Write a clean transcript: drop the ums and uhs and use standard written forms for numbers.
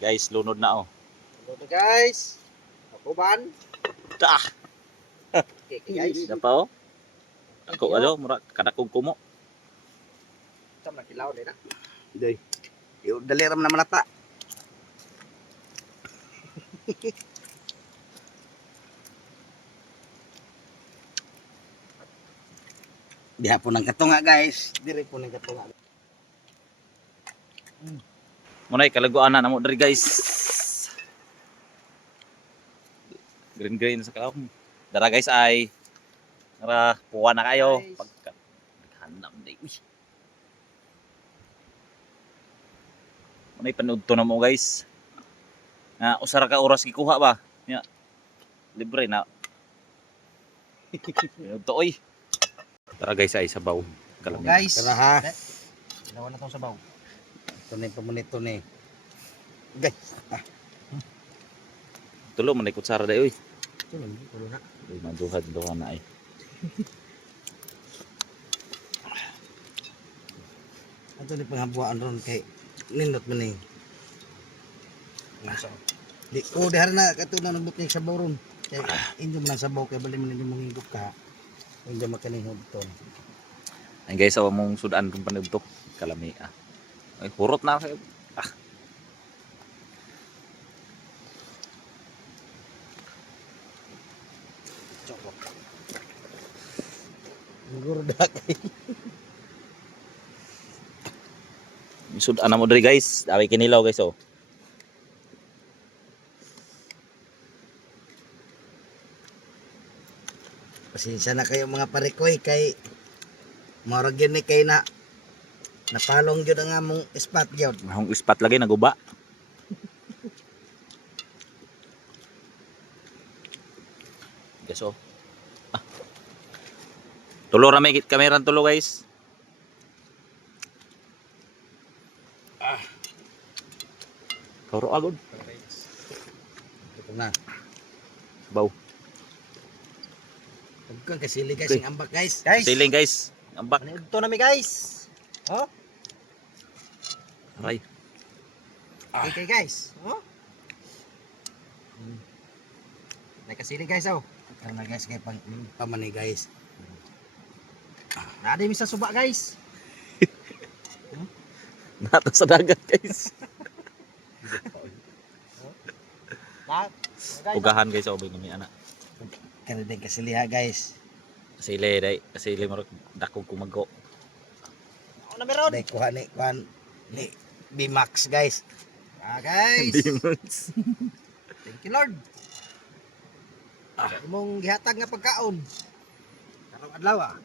Guys, lunod na oh. Hello guys. Ako ban. Ah, Okay guys. da pa oh. Ako ano, mura kada kong kumo. Sam na kilaw din na. Day. Yo dali ram naman ata. Diha po ng katunga guys. Dire po ng katunga. Munay kalaguan na namo diri guys. Green sa kalawang. Dara guys ay nara puwa na kayo Guys. pagka hanam day. Uy. Munay panudto na mo guys. Na usara ka oras gikuha ba? Nya. Libre na. Panudto oy. Tara guys ay sabaw. Kalami. Guys. Tara ha. Kilaw na tong sabaw. Tunay pa mo nito ni. Guys. Tulo man kutsara day oy. Tulo na. Uy, maduhad na ay. Ato ni panghabuan ron kay nindot man ni. Nasa. Di ko dihar na katuna nagbut ni sabaw ron. Kay inyo man ang sabaw kay bali man inyo manghigop ka. Inyo makanihod to. Ay guys, awa mong sudan kung panudto. Kalami ah. Ay hurot na kayo. Ah. Siguro da kay. Sudan na mo diri guys. Daway kinilaw guys oh. Pasensya na kayo mga parikoy kay murag yun ni kay na napalong yun ang among spot yun. Mahong ispat lagi naguba. Guys oh. Ah. Tulo ra may kameran tulo guys. Ah. Karo agod. Ito na. Baw. Huwag kang kasili guys Okay. ang ambak guys. Guys. Siling guys. Ambak. Ito na mi guys. Oh. Aray. Okay guys. Oh. May kasili guys oh. Ito na guys kay pamani guys. Nadi mi sa suba guys. Nato sa dagat guys. Na. Guys. Ugahan guys oh bay ni ana. Kana din kasiliha guys. Kasili day. Kasili mo dakog kumago. Ako na meron. Dai kuha ni kuan ni B-Max guys. Ah guys. Demons. Thank you Lord. Imong gihatag nga pagkaon. Karong adlaw ah.